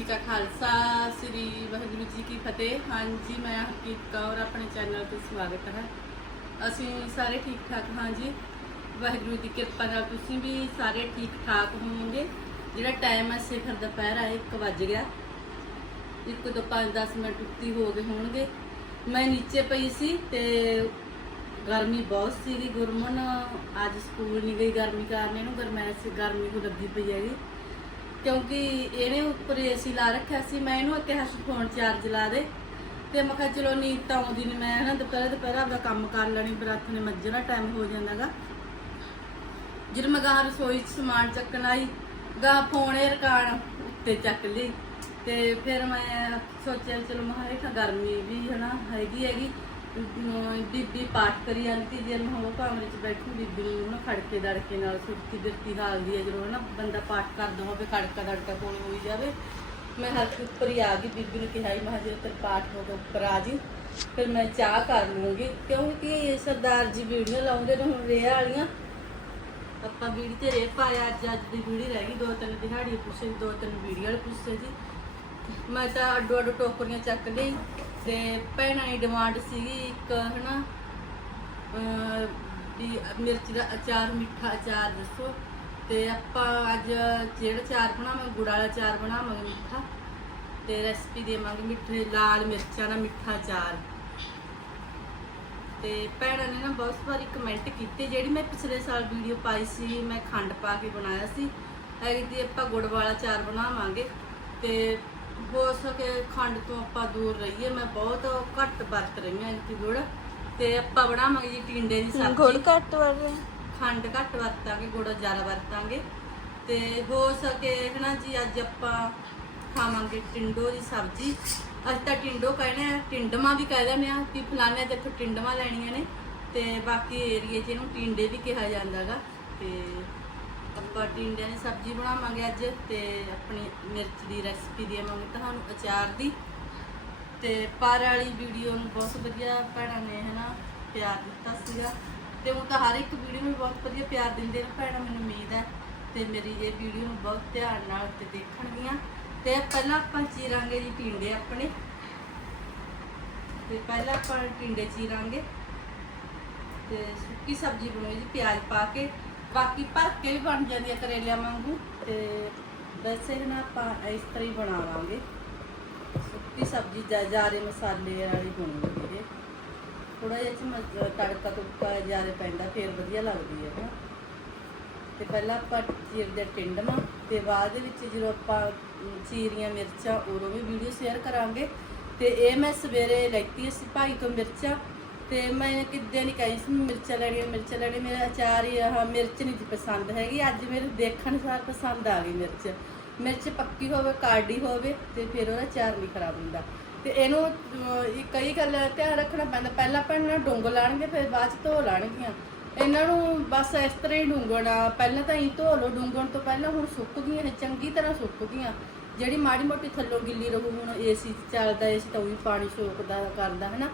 ਜੀ ਕਾ ਖਾਲਸਾ, ਸ੍ਰੀ ਵਾਹਿਗੁਰੂ ਜੀ ਕੀ ਫਤਿਹ। ਹਾਂਜੀ, ਮੈਂ ਹਰਕੀਤ ਕੌਰ, ਆਪਣੇ ਚੈਨਲ ਤੇ ਸਵਾਗਤ ਹੈ। ਅਸੀਂ ਸਾਰੇ ਠੀਕ ਠਾਕ ਹਾਂ ਜੀ ਵਾਹਿਗੁਰੂ ਦੀ ਕਿਰਪਾ ਨਾਲ ਤੁਸੀਂ ਵੀ ਸਾਰੇ ਠੀਕ ਠਾਕ ਹੋਵੋਗੇ। ਜਿਹੜਾ ਟਾਈਮ ਹੈ ਸਿਖਰ ਦੁਪਹਿਰ ਆ 1 ਵੱਜ ਗਿਆ। ਇੱਕ ਤੋਂ 5-10 ਮਿੰਟ ਉੱਤੀ ਹੋ ਗਏ ਹੋਣਗੇ। ਮੈਂ ਨੀਚੇ ਪਈ ਸੀ ਤੇ ਗਰਮੀ ਬਹੁਤ ਸੀਗੀ। ਗੁਰਮਨ ਅੱਜ ਸਕੂਲ ਨਹੀਂ ਗਈ, ਗਰਮੀ ਕਾਰਨ ਇਹਨੂੰ ਗਰਮੈਸ਼, ਗਰਮੀ ਕੋ ਲੱਗੀ ਪਈ ਹੈਗੀ। ਕਿਉਂਕਿ ਇਹਨੇ ਉੱਪਰ ਏਸੀ ਲਾ ਰੱਖਿਆ ਸੀ, ਮੈਂ ਇਹਨੂੰ ਕਿਹਾ ਸੀ ਫੋਨ ਚਾਰਜ ਲਾ ਦੇ। ਤੇ ਮੈਂ ਕਿਹਾ, ਚਲੋ ਨੀਂਦ ਤਾਂ ਆਉਂਦੀ ਨਹੀਂ ਮੈਂ ਨਾ ਦੁਪਹਿਰ ਦੁਪਹਿਰ ਆਪਦਾ ਕੰਮ ਕਰ ਲੈਣੀ, ਬਰਾਤ ਨੇ ਮੱਝਣਾ ਟਾਈਮ ਹੋ ਜਾਂਦਾਗਾ ਜਦੋਂ ਮੈਂ ਗਾਹ ਰਸੋਈ 'ਚ ਸਮਾਨ ਚੱਕਣ ਆਈ, ਗਾ ਫੋਨ ਇਹ ਰਕਾਨ ਉੱਤੇ ਚੱਕ ਲਈ। ਤੇ ਫਿਰ ਮੈਂ ਸੋਚਿਆ, ਚਲੋ ਮੈਂ ਕਿਹਾ ਤਾਂ ਗਰਮੀ ਵੀ ਹਨਾ, ਹੈਗੀ ਹੈਗੀ। ਬੀਬੀ ਪਾਠ ਕਰੀ ਜਾਂਦੀ ਜੇ ਮੈਂ ਉਹ ਕਮਰੇ 'ਚ ਬੈਠੀ, ਬੀਬੀ ਨੂੰ ਨਾ ਖੜਕੇ ਦੜਕੇ ਨਾਲ ਸੁਰਤੀ ਦਿਰਤੀ ਹਾਲਦੀ ਹੈ, ਜਦੋਂ ਨਾ ਬੰਦਾ ਪਾਠ ਕਰਦਾ ਹੋਵੇ, ਖੜਕਾ ਦੜਕਾ ਕੋਲ ਹੋਈ ਜਾਵੇ। ਮੈਂ ਹੱਥ ਉੱਪਰ ਹੀ ਆ ਗਈ, ਬੀਬੀ ਨੂੰ ਕਿਹਾ ਸੀ ਮੈਂ ਕਿਹਾ ਜੇ ਤੇਰਾ ਪਾਠ ਹੋ ਗਿਆ ਉੱਪਰ ਆ ਜੀ ਫਿਰ ਮੈਂ ਚਾਹ ਕਰ ਲੂੰਗੀ। ਕਿਉਂਕਿ ਸਰਦਾਰ ਜੀ ਵੀਡੀਓ ਲਾਉਂਦੇ ਨੇ, ਹੁਣ ਰੇਹ ਵਾਲੀਆਂ। ਆਪਾਂ ਵੀਡੀਓ ਤੇ ਰੇਹ ਪਾਇਆ, ਅੱਜ ਅੱਜ ਦੀ ਵੀਡੀਓ ਰਹਿ ਗਈ, ਦੋ ਤਿੰਨ ਦਿਹਾੜੀ ਪੁੱਛੇ, ਦੋ ਤਿੰਨ ਵੀਡੀਓ ਵਾਲੇ ਪੁੱਛੇ ਜੀ ਮੈਂ ਤਾਂ ਅੱਡੋ ਅੱਡੋ ਟੋਕਰੀਆਂ ਚੱਕ ਲਈ ਤੇ ਭੈਣਾਂ ਦੀ ਡਿਮਾਂਡ ਸੀਗੀ ਇੱਕ, ਹਨਾ, ਅਹ, ਵੀ ਮਿਰਚ ਦਾ ਅਚਾਰ, ਮਿੱਠਾ ਅਚਾਰ ਦੱਸੋ। ਤੇ ਆਪਾਂ ਅੱਜ ਜਿਹੜਾ ਚਾਰ ਬਣਾਵਾਂਗੇ, ਗੁੜ ਵਾਲਾ ਚਾਰ ਬਣਾਵਾਂਗੇ ਮਿੱਠਾ, ਤੇ ਰੈਸਪੀ ਦੇਵਾਂਗੇ ਮਿੱਠੇ, ਲਾਲ ਮਿਰਚਾਂ ਦਾ ਮਿੱਠਾ ਚਾਰ ਤੇ ਭੈਣਾਂ ਨੇ ਨਾ ਬਹੁਤ ਵਾਰੀ ਕਮੈਂਟ ਕੀਤੇ, ਜਿਹੜੀ ਮੈਂ ਪਿਛਲੇ ਸਾਲ ਵੀਡੀਓ ਪਾਈ ਸੀ, ਮੈਂ ਖੰਡ ਪਾ ਕੇ ਬਣਾਇਆ ਸੀ ਹੈਗੀ ਦੀ ਆਪਾਂ ਗੁੜ ਵਾਲਾ ਚਾਰ ਬਣਾਵਾਂਗੇ। ਤੇ ਹੋ ਸਕੇ ਖੰਡ ਤੋਂ ਆਪਾਂ ਦੂਰ ਰਹੀਏ। ਮੈਂ ਬਹੁਤ ਘੱਟ ਵਰਤ ਰਹੀ ਹਾਂ ਇਸ ਗੁੜ। ਤੇ ਆਪਾਂ ਬਣਾਵਾਂਗੇ ਜੀ ਟਿੰਡੇ ਦੀ ਗੁੜ ਸਬਜ਼ੀ ਘੱਟ ਵਰ ਰਿਹਾ ਖੰਡ ਘੱਟ ਵਰਤਾਂਗੇ ਗੁੜ ਜ਼ਿਆਦਾ ਵਰਤਾਂਗੇ। ਤੇ ਹੋ ਸਕੇ ਹਨਾ ਜੀ ਅੱਜ ਆਪਾਂ ਖਾਵਾਂਗੇ ਟਿੰਡੋ ਦੀ ਸਬਜ਼ੀ। ਅੱਜ ਤਾਂ ਟਿੰਡੋ ਕਹਿੰਦੇ ਆ ਟਿੰਡਮਾ ਵੀ ਕਹਿ ਦਿੰਦੇ ਆ ਕਿ ਫਲਾਣੇ ਤੇ ਇੱਥੋਂ ਟਿੰਡਮਾ ਲੈਣੀਆਂ ਨੇ। ਤੇ ਬਾਕੀ ਏਰੀਏ 'ਚ ਇਹਨੂੰ ਟਿੰਡੇ ਵੀ ਕਿਹਾ ਜਾਂਦਾਗਾ ਤੇ ਆਪਾਂ ਟਿੰਡਿਆਂ ਦੀ ਸਬਜ਼ੀ ਬਣਾਵਾਂਗੇ ਅੱਜ ਤੇ ਆਪਣੀ ਮਿਰਚ ਦੀ ਰੈਸਪੀ ਦੇਵਾਂਗੇ ਤੁਹਾਨੂੰ ਅਚਾਰ ਦੀ। ਤੇ ਪਰ ਵਾਲੀ ਵੀਡੀਓ ਨੂੰ ਬਹੁਤ ਵਧੀਆ ਭੈਣਾਂ ਨੇ ਹਨਾ ਪਿਆਰ ਦਿੱਤਾ ਸੀਗਾ। ਤੇ ਉਹ ਤਾਂ ਹਰ ਇੱਕ ਵੀਡੀਓ ਨੂੰ ਬਹੁਤ ਵਧੀਆ ਪਿਆਰ ਦਿੰਦੇ ਨੇ ਭੈਣਾਂ, ਮੈਨੂੰ ਉਮੀਦ ਹੈ। ਤੇ ਮੇਰੀ ਇਹ ਵੀਡੀਓ ਨੂੰ ਬਹੁਤ ਧਿਆਨ ਨਾਲ ਤੇ ਦੇਖਣਗੀਆਂ। ਤੇ ਪਹਿਲਾਂ ਆਪਾਂ ਚੀਰਾਂਗੇ ਜੀ ਟਿੰਡੇ ਆਪਣੇ। ਤੇ ਪਹਿਲਾਂ ਆਪਾਂ ਟਿੰਡੇ ਚੀਰਾਂਗੇ। ਤੇ ਸੁੱਕੀ ਸਬਜ਼ੀ ਬਣੂਗੀ ਜੀ, ਪਿਆਜ਼ ਪਾ ਕੇ। ਬਾਕੀ ਭਰ ਕੇ ਵੀ ਬਣ ਜਾਂਦੀ ਹੈ ਕਰੇਲਿਆਂ ਵਾਂਗੂ ਤੇ ਵੈਸੇ ਨਾ ਆਪਾਂ ਇਸ ਤਰ੍ਹਾਂ ਹੀ ਬਣਾਵਾਂਗੇ ਸੁੱਕੀ ਸਬਜ਼ੀ ਜਾ ਜਾਰੇ ਮਸਾਲੇ ਵਾਲੀ ਬਣੂਗੀ ਇਹ ਥੋੜਾ ਜਿਹਾ ਚ ਤੜਕਾ ਤੁੜਕਾ ਜਾਰੇ ਪੈਂਦਾ, ਫਿਰ ਵਧੀਆ ਲੱਗਦੀ ਹੈ ਨਾ। ਤੇ ਪਹਿਲਾਂ ਆਪਾਂ ਚੀਰਦੇ ਟਿੰਡਮਾ ਤੇ ਬਾਅਦ ਦੇ ਵਿੱਚ ਜਦੋਂ ਆਪਾਂ ਚੀਰੀਆਂ, ਮਿਰਚਾਂ, ਉਦੋਂ ਵੀ ਵੀਡੀਓ ਸ਼ੇਅਰ ਕਰਾਂਗੇ। ਤੇ ਇਹ ਮੈਂ ਸਵੇਰੇ ਲੈਤੀ ਸੀ ਭਾਈ ਤੋਂ ਮਿਰਚਾਂ। ਤੇ ਮੈਂ ਕਿੱਦਾਂ ਨਹੀਂ ਕਹੀ ਸੀ ਮੈਂ ਮਿਰਚਾਂ ਲੈਣੀਆਂ, ਮਿਰਚਾਂ ਲੈਣੀ ਮੇਰਾ ਅਚਾਰ ਹੀ ਆਹ ਮਿਰਚ ਨਹੀਂ ਜੀ ਪਸੰਦ ਹੈਗੀ। ਅੱਜ ਮੇਰੇ ਦੇਖਣ ਸਾਰ ਪਸੰਦ ਆ ਗਈ ਮਿਰਚ। ਮਿਰਚ ਪੱਕੀ ਹੋਵੇ ਕਾੜੀ ਹੋਵੇ ਤੇ ਫਿਰ ਉਹਦਾ ਅਚਾਰ ਨਹੀਂ ਖਰਾਬ ਹੁੰਦਾ। ਤੇ ਇਹਨੂੰ ਇਹ ਕਈ ਗੱਲ ਧਿਆਨ ਰੱਖਣਾ ਪੈਂਦਾ। ਪਹਿਲਾਂ ਆਪਾਂ ਇਹਨਾਂ ਨੂੰ ਲਾਣਗੇ, ਫਿਰ ਬਾਅਦ ਚ ਧੋ ਲਾਣਗੀਆਂ। ਇਹਨਾਂ ਨੂੰ ਬਸ ਇਸ ਤਰ੍ਹਾਂ ਹੀ ਡੁੰਗਣਾ ਪਹਿਲਾਂ ਤਾਂ ਹੀ ਧੋ ਲਓ। ਡੁੰਗਣ ਤੋਂ ਪਹਿਲਾਂ ਹੁਣ ਸੁੱਕ ਗਈਆਂ ਨੇ, ਚੰਗੀ ਤਰ੍ਹਾਂ ਸੁੱਕ ਗਈਆਂ। ਜਿਹੜੀ ਮਾੜੀ ਮੋਟੀ ਥੱਲੋਂ ਗਿੱਲੀ ਰਹੂ, ਹੁਣ ਏਸੀ ਚੱਲਦਾ ਏਸੀ ਤਾਂ ਉਹੀ ਪਾਣੀ ਸੋਕਦਾ, ਕਰਦਾ ਹੈ ਨਾ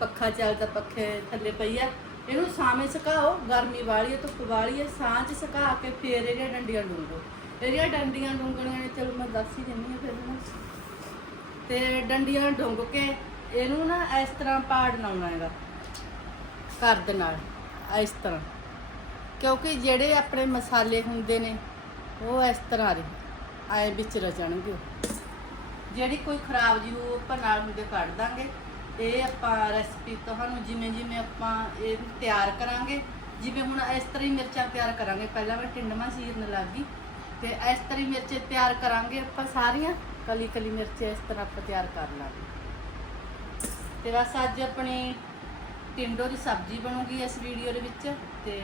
ਪੱਖਾ ਚੱਲਦਾ ਪੱਖੇ ਥੱਲੇ ਪਈ ਆ। ਇਹਨੂੰ ਸਾਵੇਂ ਸੁਕਾਓ, ਗਰਮੀ ਵਾਲੀ ਹੈ ਧੁੱਪ ਵਾਲੀ ਹੈ ਸਾਂ ਚ ਸੁਕਾ ਕੇ ਫੇਰ ਇਹਦੀਆਂ ਡੰਡੀਆਂ ਡੂੰਘੋ। ਇਹਦੀਆਂ ਡੰਡੀਆਂ ਡੂੰਘਣੀਆਂ ਨੇ, ਚਲੋ ਮੈਂ ਦੱਸ ਹੀ ਦਿੰਦੀ ਹਾਂ ਫਿਰ ਨਾ ਤੇ ਡੰਡੀਆਂ ਡੂੰਘ ਕੇ ਇਹਨੂੰ ਨਾ ਇਸ ਤਰ੍ਹਾਂ ਪਾੜ ਲਾਉਣਾ ਹੈਗਾ, ਘਰ ਦੇ ਨਾਲ, ਇਸ ਤਰ੍ਹਾਂ। ਕਿਉਂਕਿ ਜਿਹੜੇ ਆਪਣੇ ਮਸਾਲੇ ਹੁੰਦੇ ਨੇ, ਉਹ ਇਸ ਤਰ੍ਹਾਂ ਦੇ ਆਏ ਵਿੱਚ ਰਚਣਗੇ ਜਿਹੜੀ ਕੋਈ ਖਰਾਬ ਜੀ, ਉਹ ਆਪਾਂ ਨਾਲ ਹੁੰਦੇ ਕੱਢ ਦਾਂਗੇ। ਇਹ ਆਪਾਂ ਰੈਸਪੀ ਤੁਹਾਨੂੰ ਜਿਵੇਂ ਜਿਵੇਂ ਆਪਾਂ ਇਹ ਤਿਆਰ ਕਰਾਂਗੇ, ਜਿਵੇਂ ਹੁਣ ਇਸ ਤਰ੍ਹਾਂ ਹੀ ਮਿਰਚਾਂ ਤਿਆਰ ਕਰਾਂਗੇ। ਪਹਿਲਾਂ ਮੈਂ ਟਿੰਡਮਾ ਚੀਰਨ ਗਈ ਤੇ ਇਸ ਤਰ੍ਹਾਂ ਹੀ ਮਿਰਚ ਤਿਆਰ ਕਰਾਂਗੇ ਆਪਾਂ ਸਾਰੀਆਂ। ਕਲੀ ਕਲੀ ਮਿਰਚ ਇਸ ਤਰ੍ਹਾਂ ਆਪਾਂ ਤਿਆਰ ਕਰ ਲਾਂਗੇ। ਤੇ ਬਸ ਅੱਜ ਆਪਣੀ ਟਿੰਡੋ ਦੀ ਸਬਜ਼ੀ ਬਣੂਗੀ ਇਸ ਵੀਡੀਓ ਦੇ ਵਿੱਚ ਤੇ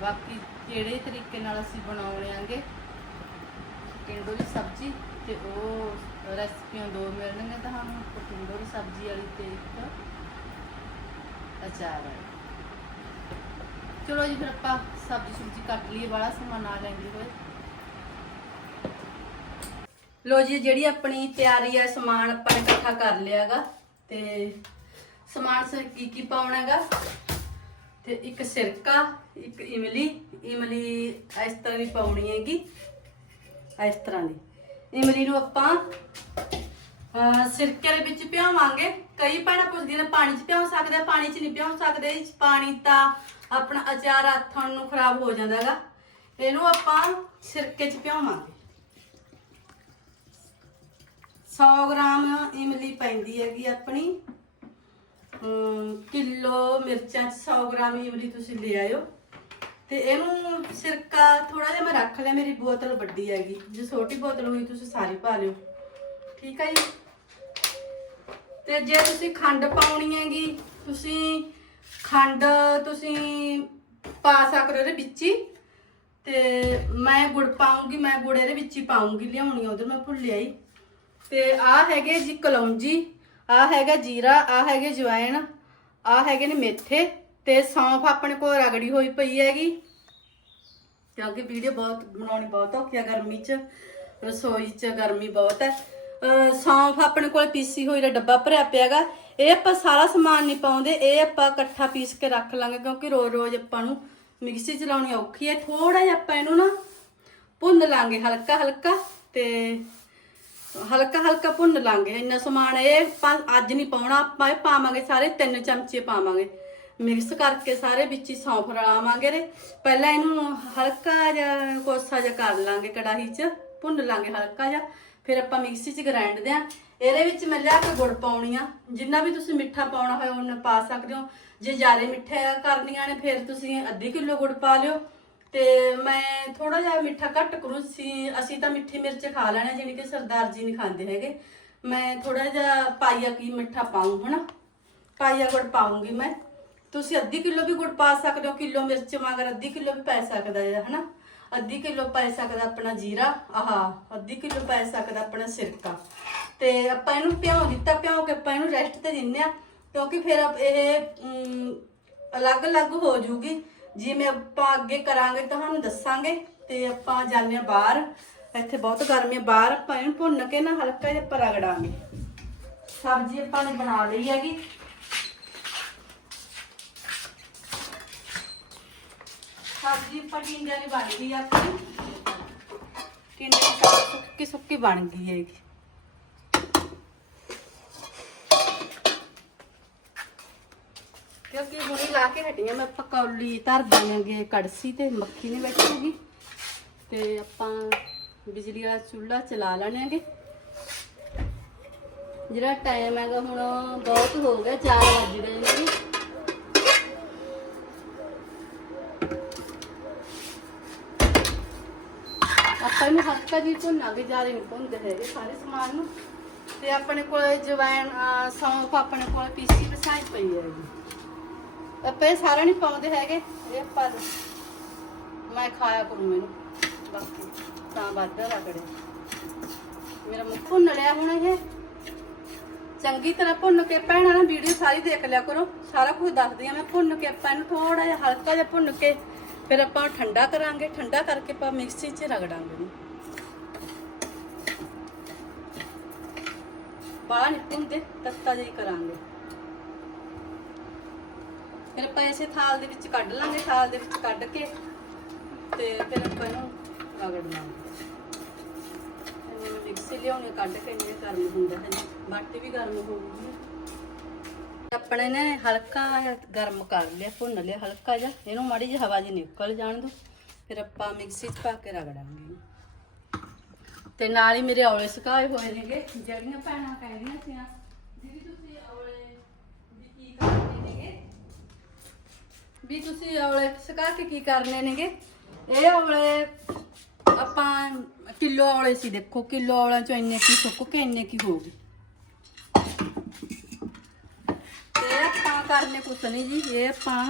ਬਾਕੀ ਜਿਹੜੇ ਤਰੀਕੇ ਨਾਲ ਅਸੀਂ ਬਣਾਉਣੇ ਆਂਗੇ। ਟਿੰਡੋ ਦੀ ਸਬਜ਼ੀ ਤੇ ਉਹ ਰੈਸਪੀਆਂ ਦੋ ਮਿਲਣਗੀਆਂ ਤੁਹਾਨੂੰ ਇੱਕ ਟਿੰਡੋ ਦੀ ਸਬਜ਼ੀ ਵਾਲੀ ਤੇ ਇੱਕ ਅਚਾਰ ਵਾਲੀ। ਚਲੋ ਜੀ ਫਿਰ ਆਪਾਂ ਸਬਜ਼ੀ ਸੁਬਜ਼ੀ ਕੱਟ ਲਈਏ ਵਾਲਾ ਸਮਾਨ ਆ ਲੈਂਦੇ ਹੋਏ। ਲੋ ਜੀ, ਜਿਹੜੀ ਆਪਣੀ ਤਿਆਰੀ ਹੈ, ਸਮਾਨ ਆਪਾਂ ਨੇ ਇਕੱਠਾ ਕਰ ਲਿਆਗਾ ਤੇ ਸਮਾਨ ਸ ਕੀ ਕੀ ਪਾਉਣਾ ਹੈਗਾ ਤੇ ਇੱਕ ਸਿਰਕਾ, ਇੱਕ ਇਮਲੀ ਇਮਲੀ ਇਸ ਤਰ੍ਹਾਂ ਦੀ ਪਾਉਣੀ ਹੈਗੀ, ਇਸ ਤਰ੍ਹਾਂ ਦੀ। ਇਮਲੀ ਨੂੰ ਆਪਾਂ ਅਹ, ਸਿਰਕੇ ਦੇ ਵਿੱਚ ਭਿਓਵਾਂਗੇ ਕਈ ਭੈਣਾਂ ਪੁੱਛਦੀਆਂ ਨੇ ਪਾਣੀ 'ਚ ਭਿਓ ਸਕਦੇ ਆ ਪਾਣੀ 'ਚ ਨਹੀਂ ਭਿਓ ਸਕਦੇ। ਇਸ ਪਾਣੀ ਤਾਂ ਆਪਣਾ ਅਚਾਰ ਆਥਣ ਨੂੰ ਖਰਾਬ ਹੋ ਜਾਂਦਾ ਹੈਗਾ। ਇਹਨੂੰ ਆਪਾਂ ਸਿਰਕੇ 'ਚ ਭਿਓਵਾਂਗੇ 100 ਗ੍ਰਾਮ ਇਮਲੀ ਪੈਂਦੀ ਹੈਗੀ ਆਪਣੀ। ਅਮ, ਕਿਲੋ ਮਿਰਚਾਂ 'ਚ 100 ਗ੍ਰਾਮ ਇਮਲੀ ਤੁਸੀਂ ਲੈ ਆਇਓ। ਤੇ ਇਹਨੂੰ ਸਿਰਕਾ ਥੋੜਾ ਜਿਹਾ ਮੈਂ ਰੱਖ ਲਿਆ, ਮੇਰੀ ਬੋਤਲ ਵੱਡੀ ਹੈਗੀ। ਜੇ ਛੋਟੀ ਬੋਤਲ ਹੋਈ, ਤੁਸੀਂ ਸਾਰੀ ਪਾ ਲਿਓ। ਠੀਕ ਹੈ ਜੀ? ਤੇ ਜੇ ਤੁਸੀਂ ਖੰਡ ਪਾਉਣੀ ਹੈਗੀ, ਤੁਸੀਂ ਖੰਡ ਤੁਸੀਂ ਪਾ ਸਕਦੇ ਹੋ ਇਹਦੇ ਵਿੱਚ ਹੀ। ਤੇ ਮੈਂ ਗੁੜ ਪਾਉਂਗੀ, ਮੈਂ ਗੁੜ ਇਹਦੇ ਵਿੱਚ ਹੀ ਪਾਉਂਗੀ, ਲਿਆਉਣੀ ਉਧਰ ਮੈਂ ਭੁੱਲ ਆਈ ਤੇ ਆ ਹੈਗੇ ਜੀ ਕਲੌਂਜੀ, ਆ ਹੈਗਾ ਜੀਰਾ, ਆ ਹੈਗੇ ਜਵਾਇਣ ਆ ਹੈਗੇ ਨੇ ਮੇਥੇ। ਤੇ ਸੌਂਫ ਆਪਣੇ ਕੋਲ ਰਗੜੀ ਹੋਈ ਪਈ ਹੈਗੀ। ਕਿਉਂਕਿ ਵੀਡੀਓ ਬਹੁਤ ਬਣਾਉਣੀ ਬਹੁਤ ਔਖੀ ਆ ਗਰਮੀ 'ਚ, ਰਸੋਈ 'ਚ ਗਰਮੀ ਬਹੁਤ ਹੈ। ਸੌਂਫ ਆਪਣੇ ਕੋਲ ਪੀਸੀ ਹੋਈ ਦਾ ਡੱਬਾ ਭਰਿਆ ਪਿਆਗਾ ਇਹ ਆਪਾਂ ਸਾਰਾ ਸਮਾਨ ਨਹੀਂ ਪਾਉਂਦੇ, ਇਹ ਆਪਾਂ ਇਕੱਠਾ ਪੀਸ ਕੇ ਰੱਖ ਲਾਂਗੇ ਕਿਉਂਕਿ ਰੋਜ਼ ਰੋਜ਼ ਆਪਾਂ ਨੂੰ ਮਿਕਸੀ ਚਲਾਉਣੀ ਔਖੀ ਹੈ। ਥੋੜਾ ਜਿਹਾ ਆਪਾਂ ਇਹਨੂੰ ਨਾ ਭੁੰਨ ਲਾਂਗੇ ਹਲਕਾ ਹਲਕਾ ਤੇ ਹਲਕਾ ਹਲਕਾ ਭੁੰਨ ਲਾਂਗੇ। ਇੰਨਾ ਸਮਾਨ ਇਹ ਅੱਜ ਨਹੀਂ ਪਾਉਣਾ, ਆਪਾਂ ਇਹ ਪਾਵਾਂਗੇ ਸਾਰੇ ਤਿੰਨ ਚਮਚੇ ਪਾਵਾਂਗੇ। ਮਿਕਸ ਕਰਕੇ ਸਾਰੇ ਵਿੱਚ ਹੀ ਸੌਂਫ ਰਲਾਵਾਂਗੇ ਰੇ ਪਹਿਲਾਂ ਇਹਨੂੰ ਹਲਕਾ ਜਿਹਾ ਕੋਸਾ ਜਿਹਾ ਕਰ ਲਾਂਗੇ ਕੜਾਹੀ 'ਚ, ਭੁੰਨ ਲਾਂਗੇ ਹਲਕਾ ਜਿਹਾ, ਫਿਰ ਆਪਾਂ ਮਿਕਸੀ 'ਚ ਗ੍ਰਾਈਂਡ ਦਿਆਂ। ਇਹਦੇ ਵਿੱਚ ਮੈਂ ਲਿਆ ਕੇ ਗੁੜ ਪਾਉਣੀ ਆ। ਜਿੰਨਾ ਵੀ ਤੁਸੀਂ ਮਿੱਠਾ ਪਾਉਣਾ ਹੋਇਆ ਉਹਨਾਂ ਪਾ ਸਕਦੇ ਹੋ। ਜੇ ਜ਼ਿਆਦਾ ਮਿੱਠਾ ਕਰਨੀਆਂ ਨੇ, ਫਿਰ ਤੁਸੀਂ ਅੱਧੀ ਕਿਲੋ ਗੁੜ ਪਾ ਲਿਓ। ਤੇ ਮੈਂ ਥੋੜਾ ਜਿਹਾ ਮਿੱਠਾ ਘੱਟ ਕਰੂੰ। ਸੀ ਅਸੀਂ ਤਾਂ ਮਿੱਠੀ ਮਿਰਚ ਖਾ ਲੈਣੇ ਜਿਹਨੇ ਕਿ ਸਰਦਾਰ ਜੀ ਨਹੀਂ ਖਾਂਦੇ ਹੈਗੇ। ਮੈਂ ਥੋੜਾ ਜਿਹਾ ਪਾਈਆ ਕੀ ਮਿੱਠਾ ਪਾਉਂ ਹਨਾ? ਪਾਈਆ ਗੁੜ ਪਾਉਂਗੀ ਮੈਂ। ਤੁਸੀਂ ਅੱਧੀ ਕਿਲੋ ਵੀ ਗੁੜ ਪਾ ਸਕਦੇ ਹੋ, ਕਿਲੋ ਮਿਰਚ ਮਗਰ ਅੱਧੀ ਕਿਲੋ ਵੀ ਪੈ ਸਕਦਾ ਹੈ, ਹਨਾ? ਅੱਧੀ ਕਿਲੋ ਪੈ ਸਕਦਾ ਆਪਣਾ ਜੀਰਾ, ਆਹ, ਅੱਧੀ ਕਿਲੋ ਪੈ ਸਕਦਾ ਆਪਣਾ ਸਿਰਕਾ। ਤੇ ਆਪਾਂ ਇਹਨੂੰ ਭਿਉਂ ਦਿੱਤਾ, ਭਿਉਂ ਕੇ ਆਪਾਂ ਇਹਨੂੰ ਰੈਸਟ ਤੇ ਦਿੰਨੇ ਆ ਕਿਉਂਕਿ ਫਿਰ ਇਹ ਅਲੱਗ-ਅਲੱਗ ਹੋ ਜੂਗੀ। ਜਿਵੇਂ ਆਪਾਂ ਅੱਗੇ ਕਰਾਂਗੇ, ਤੁਹਾਨੂੰ ਦੱਸਾਂਗੇ, ਤੇ ਆਪਾਂ ਜਾਂਦੇ ਆ ਬਾਹਰ। ਇੱਥੇ ਬਹੁਤ ਗਰਮੀ ਆ ਬਾਹਰ ਆਪਾਂ ਇਹਨੂੰ ਭੁੰਨ ਕੇ ਨਾ ਹਲਕਾ ਜਿਹਾ ਆਪਾਂ ਰਗੜਾਂਗੇ। ਸਬਜ਼ੀ ਆਪਾਂ ਨੇ ਬਣਾ ਲਈ ਹੈਗੀ। ਸਬਜ਼ੀ ਆਪਾਂ ਟਿੰਡਿਆਂ ਦੀ ਬਣ ਗਈ ਆ ਆਪਣੀ। ਟਿੰਡੇ ਦੀ ਸਬਜ਼ੀ ਸੁੱਕੀ ਸੁੱਕੀ ਬਣ ਗਈ ਹੈਗੀ। ਕਿਉਂਕਿ ਹੁਣੇ ਲਾ ਕੇ ਹਟੀਆਂ, ਮੈਂ ਪਕੌਲੀ ਧਰ ਦਾਂਗੇ ਕੜਸੀ ਤੇ ਮੱਖੀ ਨੇ ਬੈਠੂਗੀ। ਤੇ ਆਪਾਂ ਬਿਜਲੀ ਵਾਲਾ ਚੁੱਲ੍ਹਾ ਚਲਾ ਲੈਣਾਂਗੇ ਜਿਹੜਾ ਟਾਈਮ ਹੈਗਾ ਹੁਣ ਬਹੁਤ ਹੋ ਗਿਆ 4 ਵਜ ਗਏ ਨੇ। ਜੀ। ਆਪਾਂ ਇਹਨੂੰ ਹਲਕਾ ਜਿਹੀ ਭੁੰਨਾਂਗੇ ਜ਼ਿਆਦਾ ਨਹੀਂ ਭੁੰਨਦੇ ਹੈਗੇ ਸਾਰੇ ਸਮਾਨ ਨੂੰ ਤੇ ਆਪਣੇ ਕੋਲ ਜਵੈਣ ਅਹ ਸੌਂਫ ਆਪਣੇ ਕੋਲ ਪੀਸੀ ਪਸਾਈ ਪਈ ਹੈਗੀ ਆਪਾਂ ਇਹ ਸਾਰਾ ਨਹੀਂ ਪਾਉਂਦੇ ਹੈਗੇ ਇਹ ਪਾ ਲਓ ਮੈਂ ਖਾਇਆ ਕਰੂੰ ਮੈਨੂੰ ਬਾਕੀ ਤਾਂ ਵੱਧ ਰਗੜੇ ਮੇਰਾ ਮੁੱਖ ਭੁੰਨ ਲਿਆ ਹੁਣ ਇਹ ਚੰਗੀ ਤਰ੍ਹਾਂ ਭੁੰਨ ਕੇ ਭੈਣਾਂ ਨਾ ਵੀਡੀਓ ਸਾਰੀ ਦੇਖ ਲਿਆ ਕਰੋ ਸਾਰਾ ਕੁਝ ਦੱਸਦੀ ਆ ਮੈਂ ਭੁੰਨ ਕੇ ਆਪਾਂ ਇਹਨੂੰ ਥੋੜਾ ਜਿਹਾ ਹਲਕਾ ਜਿਹਾ ਭੁੰਨ ਕੇ ਫਿਰ ਆਪਾਂ ਠੰਡਾ ਕਰਾਂਗੇ, ਠੰਡਾ ਕਰਕੇ ਆਪਾਂ ਮਿਕਸੀ 'ਚ ਰਗੜਾਂਗੇ ਇਹਨੂੰ ਬਾਹਰ ਨਹੀਂ ਤੱਤਾ ਜਿਹਾ ਕਰਾਂਗੇ। ਫਿਰ ਆਪਾਂ ਇਸੇ ਥਾਲ ਦੇ ਵਿੱਚ ਕੱਢ ਲਾਂਗੇ, ਥਾਲ ਦੇ ਵਿੱਚ ਕੱਢ ਕੇ ਤੇ ਫਿਰ ਆਪਾਂ ਇਹਨੂੰ ਰਗੜ ਲਾਂਗੇ। ਇਹਨੂੰ ਮਿਕਸੀ ਲਿਆਉਣੀ, ਕੱਢ ਕੇ ਇੰਨੇ ਗਰਮ ਹੁੰਦਾ ਹੈ ਬਾਟੀ ਵੀ ਗਰਮ ਹੋਊਗੀ। ਆਪਣੇ ਨੇ ਹਲਕਾ ਗਰਮ ਕਰ ਲਿਆ, ਭੁੰਨ ਲਿਆ ਹਲਕਾ ਜਿਹਾ, ਇਹਨੂੰ ਮਾੜੀ ਜਿਹੀ ਹਵਾ ਜੀ ਨਿਕਲ ਜਾਣ ਦੋ ਫਿਰ ਆਪਾਂ ਮਿਕਸੀ 'ਚ ਪਾ ਕੇ ਰਗੜਾਂਗੇ ਇਹਨੂੰ। ਤੇ ਨਾਲ ਹੀ ਮੇਰੇ ਔਲੇ ਸੁਕਾਏ ਹੋਏ ਨੇਗੇ, ਜਿਹੜੀਆਂ ਭੈਣਾਂ ਕਹਿ ਰਹੀਆਂ ਸੀ ਦੀਦੀ ਤੁਸੀਂ ਔਲੇ ਵੀ ਕੀ ਕਰਨੇ ਨੇਗੇ? ਵੀ ਤੁਸੀਂ ਔਲੇ ਸੁਕਾ ਕੇ ਕੀ ਕਰਨੇ ਨੇਗੇ? ਇਹ ਔਲੇ ਆਪਾਂ ਕਿਲੋ ਔਲੇ ਸੀ, ਦੇਖੋ ਕਿਲੋ ਔਲਿਆਂ ਚੋਂ ਇੰਨੇ ਕੀ ਸੁੱਕ ਕੇ ਇੰਨੇ ਕੀ ਹੋ ਗਏ ਤੇ ਆਪਾਂ ਕਰਨੇ ਕੁਛ ਨਹੀਂ ਜੀ। ਇਹ ਆਪਾਂ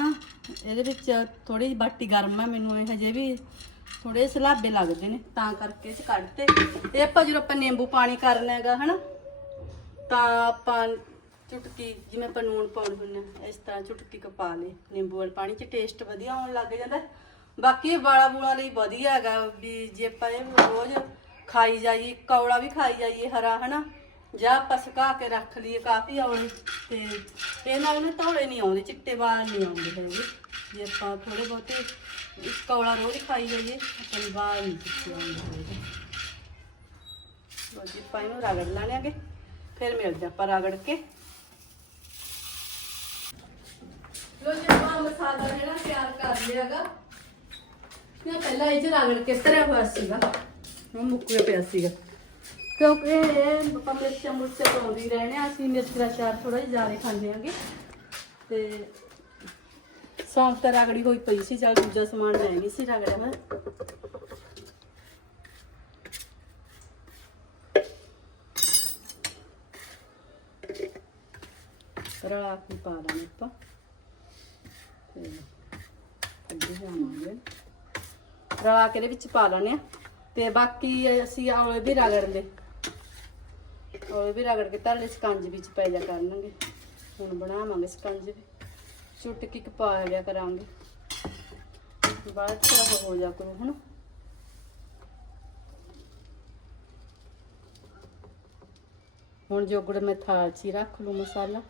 ਇਹਦੇ ਵਿੱਚ ਥੋੜੀ ਜਿਹੀ ਬਾਟੀ ਗਰਮ ਆ ਮੈਨੂੰ ਇਹ ਹਜੇ ਵੀ ਥੋੜੇ ਸਲਾਬੇ ਲੱਗਦੇ ਨੇ ਤਾਂ ਕਰਕੇ ਇਹ ਕੱਢਤੇ ਇਹ ਆਪਾਂ ਜਦੋਂ ਆਪਾਂ ਨਿੰਬੂ ਪਾਣੀ ਕਰਨਾ ਹੈਗਾ ਹਨਾ ਤਾਂ ਆਪਾਂ ਚੁਟਕੀ ਜਿਵੇਂ ਆਪਾਂ ਨੂਣ ਪਾਉਣ ਹੁੰਦੇ ਹਾਂ, ਇਸ ਤਰ੍ਹਾਂ ਚੁਟਕੀ ਕ ਪਾ ਲੇ ਨਿੰਬੂ ਵਾਲੇ ਪਾਣੀ 'ਚ ਟੇਸਟ ਵਧੀਆ ਆਉਣ ਲੱਗ ਜਾਂਦਾ। ਬਾਕੀ ਵਾਲਾ ਬੂਲਾ ਲਈ ਵਧੀਆ ਹੈਗਾ ਵੀ ਜੇ ਆਪਾਂ ਇਹ ਰੋਜ਼ ਖਾਈ ਜਾਈਏ ਕੌੜਾ ਵੀ ਖਾਈ ਜਾਈਏ ਹਰਾ ਹਨਾ। ਜਾਂ ਆਪਾਂ ਸੁਕਾ ਕੇ ਰੱਖ ਲਈਏ ਕਾਫੀ ਔਲੇ ਤੇ ਇਹ ਨਾਲ ਨਾ ਧੌਲੇ ਨਹੀਂ ਆਉਂਦੇ, ਚਿੱਟੇ ਵਾਲ ਨਹੀਂ ਆਉਂਦੇ ਹੈਗੇ। ਜੇ ਆਪਾਂ ਥੋੜੇ ਬਹੁਤੇ ਕੌਲਾ ਰੋਜ਼ ਖਾਈ ਜਾਈਏ ਆਪਣੇ ਵਾਲ ਨਹੀਂ ਚਿੱਟੇ ਆਉਂਦੇ ਹੈਗੇ। ਲੋ ਜੀ, ਆਪਾਂ ਇਹਨੂੰ ਰਗੜ ਲਾਂਗੇ ਫਿਰ ਮਿਲਦੇ ਆਪਾਂ ਰਗੜ ਕੇ। ਲੋ ਜੀ, ਆਪਾਂ ਮਸਾਲਾ ਜਿਹੜਾ ਤਿਆਰ ਕਰ ਲਿਆਗਾ ਇਹ ਪਹਿਲਾਂ ਇਹ ਚ ਰਗੜ ਕੇ ਤਰਿਆ ਹੋਇਆ ਸੀਗਾ? ਉਹ ਮੁੱਕਿਆ ਪਿਆ ਸੀਗਾ। ਕਿਉਂਕਿ ਇਹ ਆਪਾਂ ਮਿਰਚਾਂ ਮੁਰਚਾਂ ਪਾਉਂਦੀ ਰਹਿੰਦੇ ਆ ਅਸੀਂ ਮਿਰਚ ਦਾ ਚਾਰ ਥੋੜਾ ਜਿਹਾ ਜ਼ਿਆਦਾ ਖਾਂਦੇ ਆਂਗੇ ਤੇ ਸੌਂਫ ਤਾਂ ਰਗੜੀ ਹੋਈ ਪਈ ਸੀ, ਚੱਲ ਦੂਜਾ ਸਮਾਨ ਲੈ ਨਹੀਂ ਸੀ ਰਗੜਿਆ ਮੈਂ। ਰਲਾ ਕੇ ਪਾ ਦਾਂਗੇ ਆਪਾਂ। ਤੇ ਅੱਗੇ ਜਾਵਾਂਗੇ ਰਲਾ ਕੇ ਇਹਦੇ ਵਿੱਚ ਪਾ ਲੈਣੇ ਆ ਤੇ ਬਾਕੀ ਅਸੀਂ ਔਲੇ ਵੀ ਰਗੜ ਲਏ ਉਹ ਵੀ ਰਗੜ ਕੇ ਧਰ ਲਏ ਸਕੰਜ ਵਿੱਚ ਪੈ ਜਾ ਕਰਨਗੇ। ਹੁਣ ਬਣਾਵਾਂਗੇ ਸਕੰਜ ਵੀ। ਚੁਟਕੀ ਕ ਪਾ ਲਿਆ ਕਰਾਂਗੇ। ਬਾਅਦ ਚ ਹੋ ਜਾ ਕਰੂ ਹੁਣ ਹੁਣ ਜੋਗੜ ਮੈਂ ਥਾਲ 'ਚ ਹੀ ਰੱਖ ਲੂ ਮਸਾਲਾ।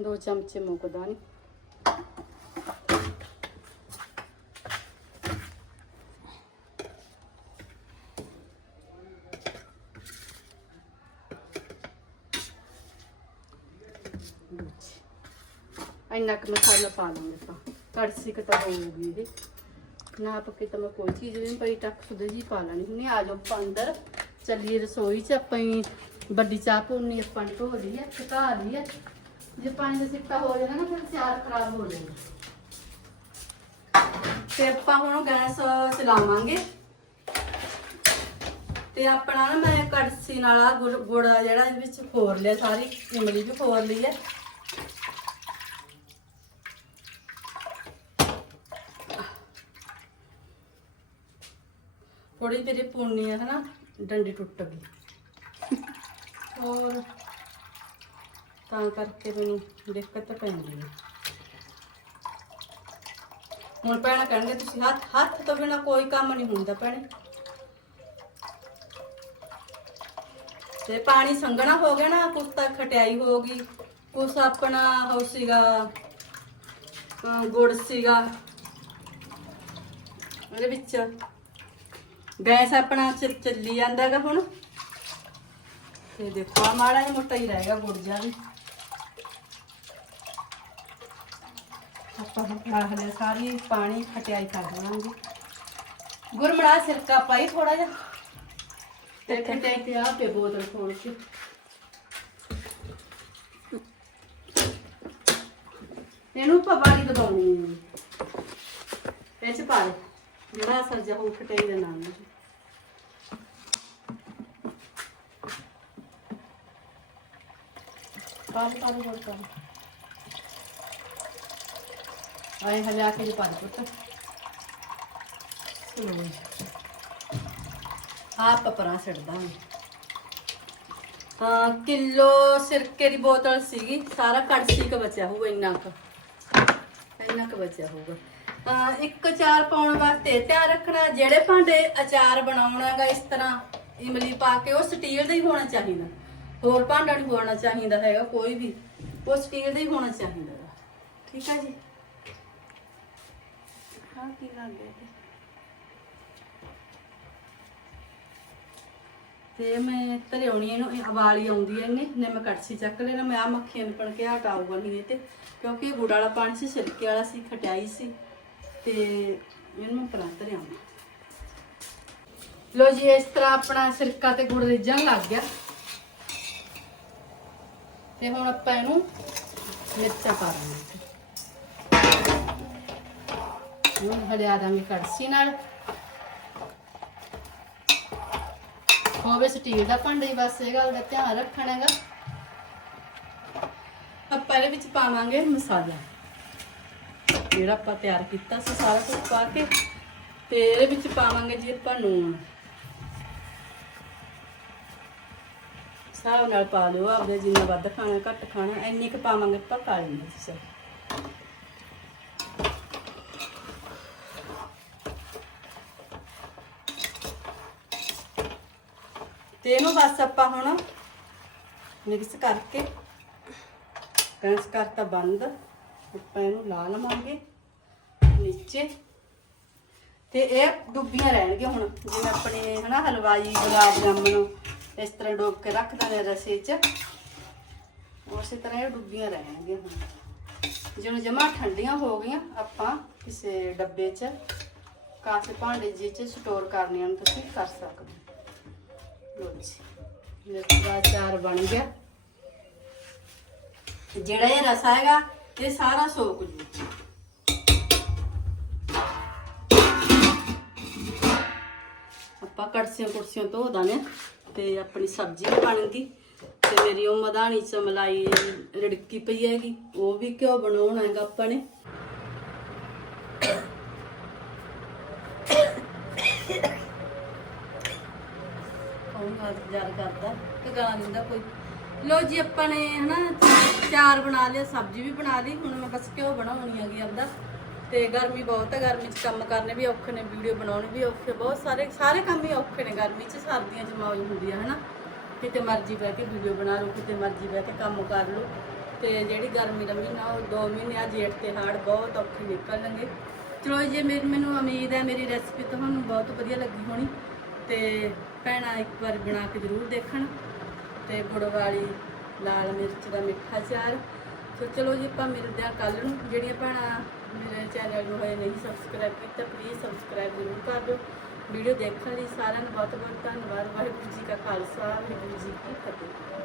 ਦੋ ਚਮਚੇ ਮੁੱਕਦਾ ਨਹੀਂ ਇੰਨਾ ਕੁ ਮਸਾਲਾ ਪਾ ਲਾਂਗੇ ਆਪਾਂ। ਕੜਸੀ ਕੁ ਤਾਂ ਹੋਊਗੀ ਇਹ। ਨਾਪ ਕੇ ਤਾਂ ਮੈਂ ਕੋਈ ਚੀਜ਼ ਨਹੀਂ ਪਈ, ਟੱਕ ਸੁਦੇ ਜੀ ਪਾ ਲੈਣੀ ਹੁੰਦੀ ਆ। ਜਾਓ ਆਪਾਂ ਅੰਦਰ। ਚੱਲੀਏ ਰਸੋਈ 'ਚ, ਆਪਾਂ ਹੀ ਵੱਡੀ ਚਾਹ ਪੂਣੀ ਆਪਾਂ ਨੇ ਲਈ ਹੈ ਸੁਕਾ ਲਈ ਹੈ। ਜੇ ਪਾਣੀ ਦਾ ਸਿੱਟਾ ਹੋ ਜਾਣਾ ਨਾ, ਫਿਰ ਚਾਰ ਖਰਾਬ ਹੋ ਜਾਣਾ ਤੇ ਆਪਾਂ ਹੁਣ ਗੈਸ ਚਲਾਵਾਂਗੇ। ਤੇ ਆਪਣਾ ਨਾ ਮੈਂ ਕੜਸੀ ਨਾਲ ਆ ਗੁੜ ਜਿਹੜਾ, ਇਹਦੇ ਵਿੱਚ ਖੋਰ ਲਿਆ, ਸਾਰੀ, ਇਮਲੀ ਵੀ ਖੋਰ ਲਈ ਹੈ। ਥੋੜੀ ਤੇਰੀ ਪੂਣੀ ਆ ਹਨਾ, ਡੰਡੀ ਟੁੱਟ ਗਈ। ਹੋਰ? ਤਾਂ ਕਰਕੇ ਮੈਨੂੰ ਦਿੱਕਤ ਪੈਂਦੀ ਹੈ ਹੁਣ ਭੈਣਾਂ ਕਹਿਣਗੇ ਤੁਸੀਂ ਹੱਥ ਹੱਥ ਤੋਂ ਬਿਨਾ ਕੋਈ ਕੰਮ ਨਹੀਂ ਹੁੰਦਾ ਭੈਣੇ। ਤੇ ਪਾਣੀ ਸੰਘਣਾ ਹੋ ਗਿਆ ਨਾ, ਕੁਛ ਤਾਂ ਖਟਿਆਈ ਹੋ ਗਈ। ਕੁਛ ਆਪਣਾ ਹੋ ਸੀਗਾ ਗੁੜ ਸੀਗਾ। ਉਹਦੇ ਵਿੱਚ ਗੈਸ ਆਪਣਾ ਚ- ਚੱਲੀ ਜਾਂਦਾਗਾ ਹੁਣ। ਤੇ ਦੇਖੋ ਆ ਮਾੜਾ ਜਿਹਾ ਮੋਟਾ ਹੀ ਰਹੇਗਾ ਗੁੜ ਜਿਹਾ ਵੀ। ਆਪਾਂ ਰਾਖ ਲਿਆ ਸਾਰੀ ਪਾਣੀ ਖਟਿਆਈ ਕਰ ਦੇਵਾਂਗੇ। ਗੁਰਮੜਾ ਸਿਰਕਾ ਪਾਈ ਥੋੜਾ ਜਿਹਾ। ਤੇ ਖਟਿਆਈ ਤੇ ਆ ਕੇ ਬੋਤਲ ਖੋਲ ਕੇ। ਇਹਨੂੰ ਆਪਾਂ ਪਾਣੀ ਦਬਾਉਣੀ ਹੈ ਇਹ ਚ ਪਾ ਦੇ। ਅਸਰ ਜਿਹਾ ਹੋ ਖਟਿਆਈ ਦਾ ਨਾਮ ਹੈ ਹੋਰ ਆਏ ਹਲਿਆ ਕੇ ਪੁੱਤ। ਹਾਂ ਕਿਲੋ ਸਿਰਕੇ ਦੀ ਬੋਤਲ ਸੀਗੀ। ਸਾਰਾ ਕੜਛੀ ਕ ਬਚਿਆ ਹੋਊਗਾ ਇੰਨਾ ਕੁ। ਇੰਨਾ ਕੁ ਬਚਿਆ ਹੋਊਗਾ। ਇੱਕ ਅਚਾਰ ਪਾਉਣ ਵਾਸਤੇ ਧਿਆਨ ਰੱਖਣਾ, ਜਿਹੜੇ ਭਾਂਡੇ ਅਚਾਰ ਬਣਾਉਣਾਗਾ ਇਸ ਤਰ੍ਹਾਂ, ਇਮਲੀ ਪਾ ਕੇ ਉਹ ਸਟੀਲ ਦਾ ਹੀ ਹੋਣਾ ਚਾਹੀਦਾ। ਹੋਰ ਭਾਂਡਾ ਨਹੀਂ ਹੋਣਾ ਚਾਹੀਦਾ ਹੈਗਾ, ਕੋਈ ਵੀ, ਉਹ ਸਟੀਲ ਦਾ ਹੀ ਹੋਣਾ ਚਾਹੀਦਾ ਠੀਕ ਹੈ ਜੀ? ਹਾਂ, ਕੀ ਲੱਗ ਗਿਆ ਤੇ ਮੈਂ ਧਰਿਆਉਣੀ ਇਹਨੂੰ, ਇਹ ਉਬਾਲੀ ਆਉਂਦੀ ਹੈ ਇਹਨੇ ਨੇ ਮੈਂ ਕੜਛੀ ਚੱਕ ਲੈਣਾ, ਮੈਂ ਆ ਮੱਖੀਆਂ ਨੂੰ ਨਿਪਣ ਕੇ ਹਟਾਊਗਾ ਨਹੀਂ ਇਹ ਤੇ, ਕਿਉਂਕਿ ਗੁੜ ਵਾਲਾ ਪਾਣੀ ਸੀ, ਛਿਲਕੇ ਵਾਲਾ ਸੀ, ਖਟਿਆਈ ਸੀ। ਤੇ ਇਹਨੂੰ ਮੈਂ ਪਰਾਂ ਲੋ ਜੀ, ਇਸ ਤਰ੍ਹਾਂ ਆਪਣਾ ਸਿਰਕਾ ਤੇ ਗੁੜ ਰਿੱਝਣ ਲੱਗ ਗਿਆ। ਤੇ ਹੁਣ ਆਪਾਂ ਇਹਨੂੰ ਮਿਰਚਾਂ ਪਾ ਦਾਂਗੇ ਹੁਣ ਹਲਿਆ ਦਾਂਗੇ ਕੜਸ਼ੀ ਨਾਲ। ਹੋਵੇ ਸਟੀਲ ਦਾ ਭਾਂਡਾ ਹੀ, ਬਸ ਇਹ ਗੱਲ ਦਾ ਧਿਆਨ ਰੱਖਣਾ ਹੈਗਾ। ਆਪਾਂ ਇਹਦੇ ਵਿੱਚ ਪਾਵਾਂਗੇ ਮਸਾਲਾ। ਜਿਹੜਾ ਆਪਾਂ ਤਿਆਰ ਕੀਤਾ ਸੀ ਸਾਰਾ ਕੁਝ ਪਾ ਕੇ ਤੇ ਇਹਦੇ ਵਿੱਚ ਪਾਵਾਂਗੇ ਜੀ ਆਪਾਂ ਨੂਣ ਹਿਸਾਬ ਨਾਲ ਪਾ ਲਿਓ ਆਪਦੇ ਜਿੰਨਾ ਵੱਧ ਖਾਣਾ, ਘੱਟ ਖਾਣਾ, ਇੰਨੀ ਕੁ ਪਾਵਾਂਗੇ ਆਪਾਂ ਕਾਲੀ ਮਿਰਚ। ਤੇ ਇਹਨੂੰ ਬਸ ਆਪਾਂ ਹੁਣ ਮਿਕਸ ਕਰਕੇ ਗੈਸ ਕਰਤਾ ਬੰਦ। ਆਪਾਂ ਇਹਨੂੰ ਲਾ ਲਵਾਂਗੇ, ਨੀਚੇ। ਤੇ ਇਹ ਡੁੱਬੀਆਂ ਰਹਿਣਗੇ ਹੁਣ, ਜਿਵੇਂ ਆਪਣੇ ਹਨਾ, ਹਲਵਾਈ, ਗੁਲਾਬ ਜਾਮਨ ਇਸ ਤਰ੍ਹਾਂ ਡੋਬ ਕੇ ਰੱਖ ਦਾਂਗੇ ਰਸੇ 'ਚ। ਉਸੇ ਤਰ੍ਹਾਂ ਇਹ ਡੁੱਬੀਆਂ ਰਹਿਣਗੀਆਂ ਹੁਣ। ਜਦੋਂ ਜਮਾ ਠੰਡੀਆਂ ਹੋ ਗਈਆਂ, ਆਪਾਂ ਕਿਸੇ ਡੱਬੇ 'ਚ, ਕਾਸੇ ਭਾਂਡੇ ਜਿਹੇ 'ਚ ਸਟੋਰ ਕਰਨੀਆਂ ਨੂੰ, ਤੁਸੀਂ ਕਰ ਸਕਦੇ ਹੋ। ਲਓ ਜੀ ਮਿਰਚ ਦਾ ਬਣ ਗਿਆ। ਜਿਹੜਾ ਇਹ ਰਸਾ ਹੈਗਾ ਇਹ ਸਾਰਾ ਸੋਕ ਜੂ। ਆਪਾਂ ਕੜਸੀਆਂ ਕੁਰਸੀਆਂ ਧੋ ਦਾਂਗੇ ਤੇ ਆਪਣੀ ਸਬਜ਼ੀ ਵੀ ਬਣ ਗਈ ਤੇ ਮੇਰੀ ਉਹ ਮਧਾਣੀ ਚ ਮਲਾਈ ਰੜਕੀ ਪਈ ਹੈਗੀ, ਉਹ ਵੀ ਕਿਉਂ ਬਣਾਉਣਾ ਹੈਗਾ ਆਪਾਂ ਨੇ। ਕੌਣ ਗੱਲ ਕਰਦਾ, ਤੇ ਗਾਲਾਂ ਦਿੰਦਾ ਕੋਈ। ਲੋ ਜੀ ਆਪਾਂ ਨੇ ਹਨਾ, ਚਾਰ ਬਣਾ ਲਿਆ, ਸਬਜ਼ੀ ਵੀ ਬਣਾ ਲਈ, ਹੁਣ ਮੈਂ ਬਸ ਘਿਓ ਬਣਾਉਣੀ ਹੈਗੀ ਆਪਦਾ ਤੇ ਗਰਮੀ ਬਹੁਤ ਹੈ ਗਰਮੀ 'ਚ ਕੰਮ ਕਰਨੇ ਵੀ ਔਖੇ ਨੇ, ਵੀਡੀਓ ਬਣਾਉਣੇ ਵੀ ਔਖੇ, ਬਹੁਤ ਸਾਰੇ ਸਾਰੇ ਕੰਮ ਹੀ ਔਖੇ ਨੇ, ਗਰਮੀ 'ਚ ਸਰਦੀਆਂ 'ਚ ਮੌਜ ਹੁੰਦੀ ਹੈ ਹਨਾ। ਕਿਤੇ ਮਰਜ਼ੀ ਬਹਿ ਕੇ ਵੀਡੀਓ ਬਣਾ ਲਓ, ਕਿਤੇ ਮਰਜ਼ੀ ਬਹਿ ਕੇ ਕੰਮ ਕਰ ਲਓ। ਤੇ ਜਿਹੜੀ ਗਰਮੀ ਦਾ ਮਹੀਨਾ ਉਹ 2 ਮਹੀਨੇ ਆ, ਜੇਠ ਤੇ ਹਾੜ ਬਹੁਤ ਔਖੇ ਨਿਕਲਣਗੇ ਚਲੋ ਜੇ ਮੇਰੀ, ਮੈਨੂੰ ਉਮੀਦ ਹੈ ਮੇਰੀ ਰੈਸਪੀ ਤੁਹਾਨੂੰ ਬਹੁਤ ਵਧੀਆ ਲੱਗੀ ਹੋਣੀ। ਤੇ ਭੈਣਾਂ ਇੱਕ ਵਾਰ ਬਣਾ ਕੇ ਜ਼ਰੂਰ ਦੇਖਣ। ਤੇ ਗੁੜ ਵਾਲੀ, ਲਾਲ ਮਿਰਚ ਦਾ ਮਿੱਠਾ ਚਾਰ ਸੋ ਚਲੋ ਜੀ, ਆਪਾਂ ਮਿਲਦੇ ਹਾਂ ਕੱਲ ਨੂੰ। ਜਿਹੜੀਆਂ ਭੈਣਾਂ ਮੇਰੇ ਚੈਨਲ ਨੂੰ ਹਜੇ ਨਹੀਂ ਸਬਸਕ੍ਰਾਈਬ ਕੀਤਾ ਪਲੀਜ਼ ਸਬਸਕ੍ਰਾਈਬ ਜ਼ਰੂਰ ਕਰ ਦਿਓ। ਵੀਡੀਓ ਦੇਖਣ ਲਈ ਸਾਰਿਆਂ ਨੂੰ ਬਹੁਤ ਬਹੁਤ ਧੰਨਵਾਦ। ਵਾਹਿਗੁਰੂ ਜੀ ਕਾ ਖਾਲਸਾ, ਵਾਹਿਗੁਰੂ ਜੀ ਕੀ ਫਤਿਹ।